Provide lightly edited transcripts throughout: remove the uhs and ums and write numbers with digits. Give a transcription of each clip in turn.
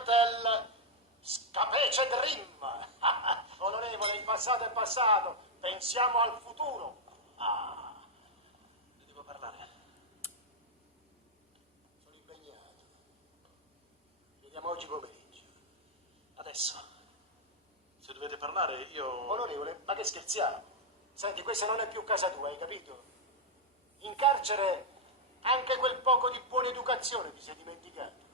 cartel Scapece Dream. Onorevole, il passato è passato, pensiamo al futuro. Ne devo parlare. Sono impegnato. Vediamo oggi pomeriggio. Adesso. Se dovete parlare, io... Onorevole, ma che scherziamo? Senti, questa non è più casa tua, hai capito? In carcere anche quel poco di buona educazione ti sei dimenticato.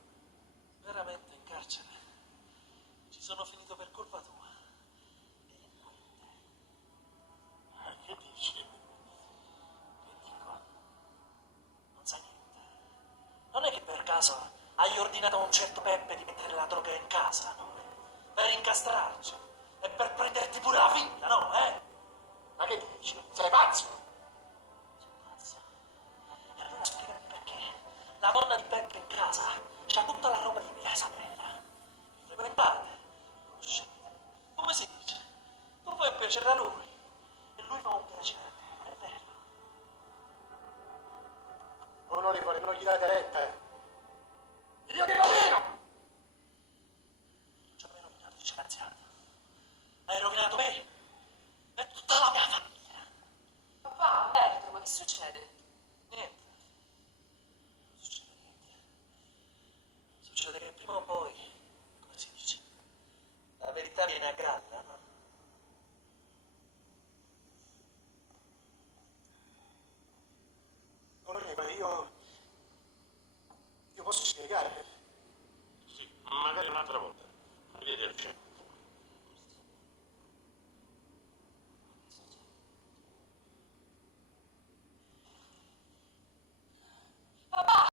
Veramente in carcere. Ci sono finito per colpa tua. Delinquente. Che dici? Che dico? Non sai niente. Non è che per caso hai ordinato a un certo Peppe di mettere la droga in casa, no? Per incastrarci.